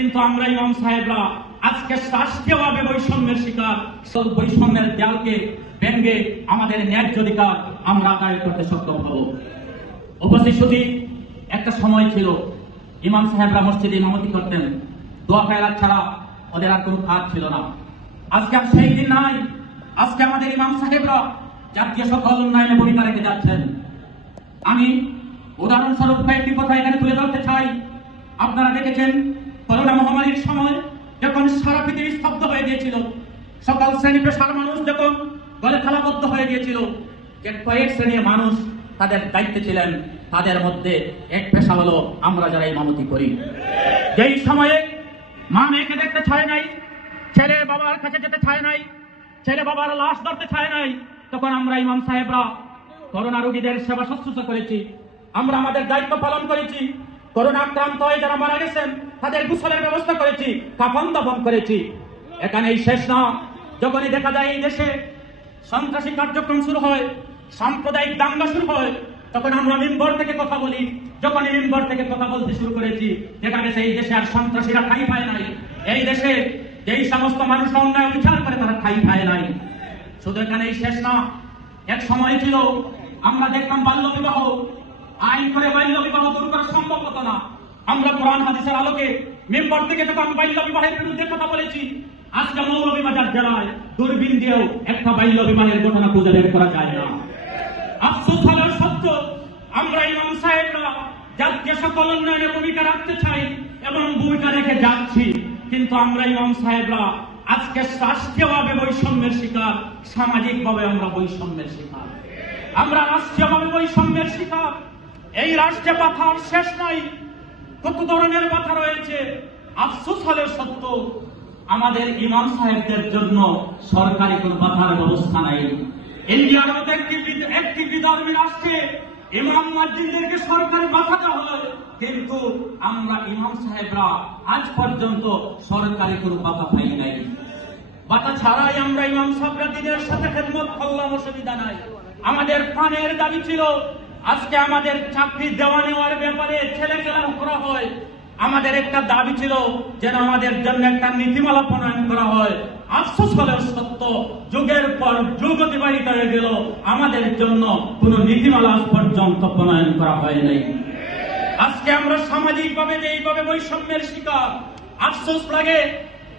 কিন্তু আমরা ইমাম সাহেবরা আজকে রাষ্ট্রীয়ভাবে বৈষম্যের শিকার। সব বৈষম্যের দেয়ালকে ভেঙ্গে আমাদের ন্যায্য অধিকার আমরা আদায় করতে সক্ষম হব। উপস্থিত একটা সময় ছিল। ইমাম সাহেবরা মসজিদে ইমামতি করতেন। দোয়া খায়রাত ছাড়া ওদের আর কোনো কাজ ছিল না। আজকে আর সেই দিন নাই। আজকে আমাদের ইমাম সাহেবরা জাতীয় সকল উন্নয়নে ভূমিকা রেখে যাচ্ছেন। আমি উদাহরণস্বরূপ কয়েকটি কথা এখানে তুলে ধরতে চাই। আপনারা দেখেছেন করোনা মহামারীর সময় যখন সারা পৃথিবী স্তব্ধ হয়ে গিয়েছিল, সকল শ্রেণি পেশার মানুষ যখন গলে খেলাবদ্ধ হয়ে গিয়েছিল, যে কয়েক শ্রেণির মানুষ তাদের দায়িত্বে ছিলেন, তাদের মধ্যে এক পেশা হলো, আমরা যারা ইমামতি করি। যেই সময়ে মা মেয়েকে দেখতে চায় নাই, ছেলে বাবার কাছে যেতে চায় নাই, ছেলে বাবার লাশ ধরতে চায় নাই, তখন আমরা ইমাম সাহেবরা করোনা রোগীদের সেবা শুশ্রূষা করেছি, আমরা আমাদের দায়িত্ব পালন করেছি করোনা আক্রান্ত হয়ে যারা মারা গেছেন, তাদের গোসলের ব্যবস্থা করেছি, কাফন দাফন করেছি। এখানেই শেষ না। যখনই দেখা যায় এই দেশে সন্ত্রাসী কার্যক্রম শুরু হয়, সাম্প্রদায়িক দাঙ্গা শুরু হয়, তখন আমরা মিম্বর থেকে কথা বলি। যখন এই মিম্বর থেকে কথা বলতে শুরু করেছি, দেখা গেছে এই দেশে আর সন্ত্রাসীরা ঠাই পায় নাই। এই দেশে যেই সমস্ত মানুষ অন্যায় বিচার করে, তারা ঠাই পায় নাই। শুধু এখানেই শেষ না। এক সময় ছিল, আমরা দেখতাম বাল্য বিবাহ। আইন করে বাল্য বিবাহ সম্ভব হতো না। আমরা কোরআন হাদিসের আলোকে মেম্বার থেকে যখন বাল্য বিবাহের বিরুদ্ধে কথা বলেছি, আজকে মৌলভীবাজার জেলায় দূরবীন দিয়েও একটা বাল্য বিবাহের ঘটনা খুঁজে বের করা যায় না। আফসোস হলেও সত্য, আমরা ইমাম সাহেবরা জাতীয় সকল উন্নয়নে ভূমিকা রাখতে চাই এবং ভূমিকা রেখে যাচ্ছি, কিন্তু আমরা ইমাম সাহেবরা আজকে রাষ্ট্রীয়ভাবে বৈষম্যের শিকার, সামাজিকভাবে আমরা বৈষম্যের শিকার। আমরা রাষ্ট্রীয়ভাবে বৈষম্যের শিকার এই রাষ্ট্রে পাথার শেষ নাই। কত ধরনের কথা রয়েছে? আফসোস হলে সত্য, আমাদের ইমাম সাহেবদের জন্য সরকারি কোন বাধার ব্যবস্থা নাই। ইন্ডিয়ার মতো একটি একটি বিধর্মী রাষ্ট্রে ইমাম মসজিদদেরকে সরকারি বাধা দেওয়া হয় কিন্তু আমরা ইমাম সাহেবরা আজ পর্যন্ত সরকারি কোন বাধা পাই নাই। বাতা ছাড়াই আমরা ইমাম সাহেবরা দিনের সাথে খেদমত করলাম, অসুবিধা নাই। আমাদের প্রাণের দাবি ছিল আজকে আমাদের চাকরি দেওয়া নেওয়ার ব্যাপারে ছেলে খেলা করা হয়। আমাদের একটা দাবি ছিল যেন আমাদের জন্য একটা নীতিমালা প্রণয়ন করা হয়। আফসোস হলেও সত্য, যুগের পর যুগ অতিবাহিত হয়ে গেল। আমাদের জন্য কোনো নীতিমালা পর্যন্ত প্রণয়ন করা হয় নাই। আজকে আমরা সামাজিকভাবে যে এইভাবে বৈষম্যের শিকার, আফসোস লাগে।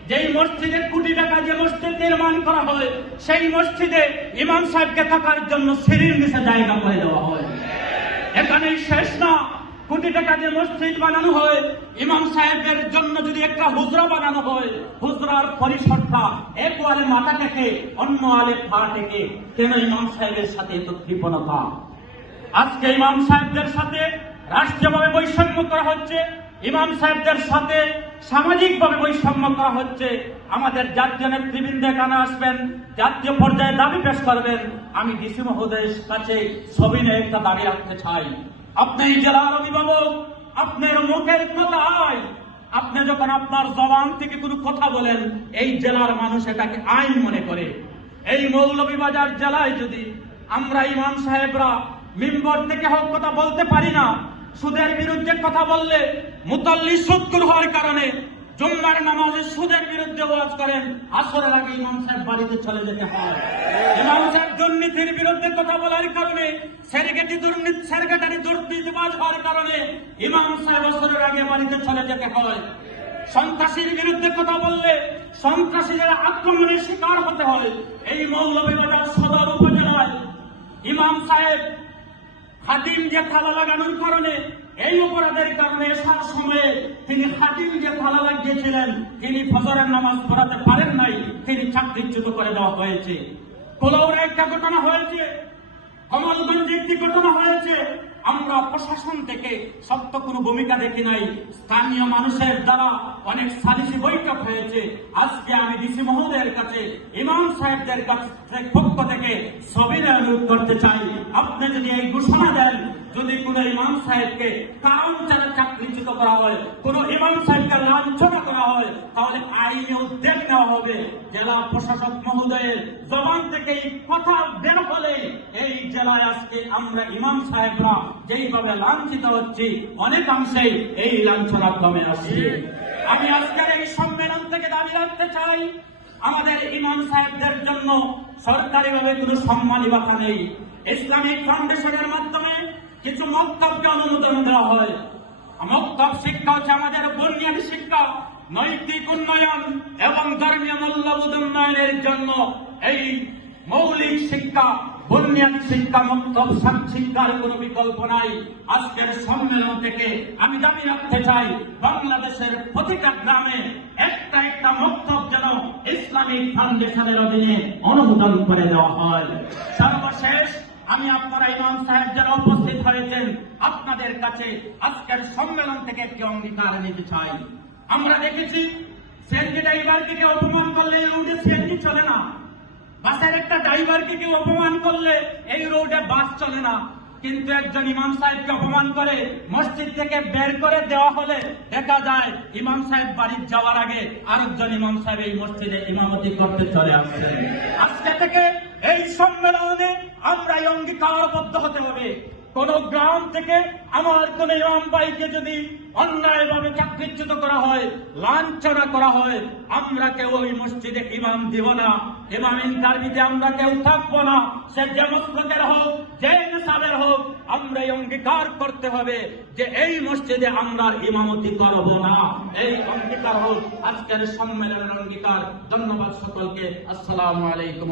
যেই মসজিদে কোটি টাকা যে মসজিদ নির্মাণ করা হয়, সেই মসজিদে ইমাম সাহেবকে থাকার জন্য সিঁড়ির নিচে জায়গা করে দেওয়া হয়। এখানেই শেষ না। কোটি টাকা দিয়ে মসজিদ বানানো হয়। ইমাম সাহেবের জন্য যদি একটা হুজরা বানানো হয়, হুজরার পরিসরটা এক ওয়ালে মাথা থেকে, অন্য আলে পা থেকে, কেন ইমাম সাহেবের সাথে এত কৃপণতা আজকে ইমাম সাহেবদের সাথে রাষ্ট্রীয়ভাবে বৈষম্য করা হচ্ছে। ইমাম সাহেবদের সাথে সামাজিকভাবে বৈষম্য করা হচ্ছে। আমাদের জাতীয় নেতৃবৃন্দ এখানে আসবেন, জাতীয় পর্যায়ে দাবি পেশ করবেন। আমি ডিসি মহোদয়ের কাছে সবিনে একটা দাবি রাখতে চাই। আপনি জেলার অভিভাবক, আপনার মুখের কথায় আপনি যখন আপনার জবান থেকে কোনো কথা বলেন, এই জেলার মানুষ এটাকে আইন মনে করে। এই মৌলভীবাজার জেলায় যদি আমরা ইমাম সাহেবরা মিম্বর থেকে হক কথা বলতে পারি না সুদের বিরুদ্ধে কথা বললে মুতাল্লি সুদকুর হওয়ার কারণে জুম্মার নামাজে সুদের বিরুদ্ধে ওয়াজ করেন। আসরের আগে ইমাম সাহেব বাড়িতে চলে যেতে হয়। ইমাম সাহেব দুর্নীতির বিরুদ্ধে কথা বলার কারণে, সেরিগেটি দুর্নীতি সেরিগেটারি দুর্নীতিবাজ হওয়ার কারণে ইমাম সাহেব আসরের আগে বাড়িতে চলে যেতে হয়। সন্ত্রাসীর বিরুদ্ধে কথা বললে সন্ত্রাসীদের আক্রমণের শিকার হতে হয়। এই মৌলভীবাজার সদর উপজেলায় ইমাম সাহেব হাতিম যে থালা লাগানোর কারণে, এই অপরাধের কারণে সব সময়ে তিনি হাতিম যে থালা লাগিয়েছিলেন, তিনি ফজরের নামাজ পড়াতে পারেন নাই, তিনি চাকরিচ্যুত করে দেওয়া হয়েছে। কোলাউরে একটা ঘটনা হয়েছে কমলগঞ্জে একটি ঘটনা হয়েছে। আমরা প্রশাসন থেকে সত্য কোনো ভূমিকা দেখি নাই। স্থানীয় মানুষের দ্বারা অনেক সালিসি বৈঠক হয়েছে। আজকে আমি ডিসি মহোদয়ের কাছে, ইমাম সাহেবদের কাছে পক্ষ থেকে সবিনয় অনুরোধ করতে চাই। আপনি যদি এই ঘোষণা দেন যদি কোন ইমাম সাহেবকে কারণ ছাড়া চাকরিচ্যুত করা হয়, কোন ইমাম সাহেবকে লাঞ্ছনা করা হয়, তাহলে আইনে উদ্যোগ নেওয়া হবে। জেলা প্রশাসক মহোদয়ের জবান থেকে এই কথা বের হলে এই জেলায় আজকে আমরা ইমাম সাহেবরা যেইভাবে লাঞ্ছিত হচ্ছি অনেকাংশেই এই লাঞ্ছনা কমে আসছে। আমি আজকের এই সম্মেলন থেকে দাবি রাখতে চাই, আমাদের ইমাম সাহেবদের জন্য সরকারিভাবে কোনো সম্মানী বাধা নেই। ইসলামিক ফাউন্ডেশনের মাধ্যমে অনুমোদন দেওয়া হয়। মক্তব শিক্ষা হচ্ছে আমাদের বুনিয়াদী শিক্ষা, নৈতিক উন্নয়ন এবং ধর্মীয় মূল্যবোধ উন্নয়নের জন্য। এই মৌলিক শিক্ষা, বুনিয়াদী শিক্ষা, মক্তব শিক্ষার কোনো বিকল্প নাই। আজকের সম্মেলন থেকে আমি দাবি রাখতে চাই, বাংলাদেশের প্রতিটা গ্রামে একটা একটা মক্তব যেন ইসলামিক ফাউন্ডেশনের অধীনে অনুমোদন করে দেওয়া হয়। সর্বশেষ আমি আপনারা ইমাম সাহেব যারা উপস্থিত হয়েছেন, আপনাদের কাছে আজকের সম্মেলন থেকে একটি অঙ্গীকার নিতে চাই। আমরা দেখেছি সিএনজি ড্রাইভারকে কেউ অপমান করলে এই রুটে সিএনজি চলে না। বাসের একটা ড্রাইভারকে কেউ অপমান করলে এই রোডে বাস চলে না। কিন্তু একজন ইমাম সাহেবকে অপমান করে মসজিদ থেকে বের করে দেওয়া হলে দেখা যায়, ইমাম সাহেব বাড়ি যাওয়ার আগে আরেকজন ইমাম সাহেব এই মসজিদে ইমামতি করতে চলে আসছে আজকে থেকে এই সম্মেলনে আমরা অঙ্গীকারবদ্ধ হতে হবে। কোন গ্রাম থেকে আমার কোন ইমাম ভাইকে যদি অন্যায়ভাবে চাকরিচ্যুত করা হয়, লাঞ্ছনা করা হয়, আমরা কেউ ওই মসজিদে ইমাম দিব না, ইমাম ইন্টারভিউতে আমরা কেউ থাকব না, সে যে মসলকের হোক, যে নেশাবের হোক, আমরা অঙ্গীকার করতে হবে যে এই মসজিদে আমরা ইমামতি করব না। এই অঙ্গীকার হোক, আজকের সম্মেলনের অঙ্গীকার। ধন্যবাদ সকলকে। আসসালামু আলাইকুম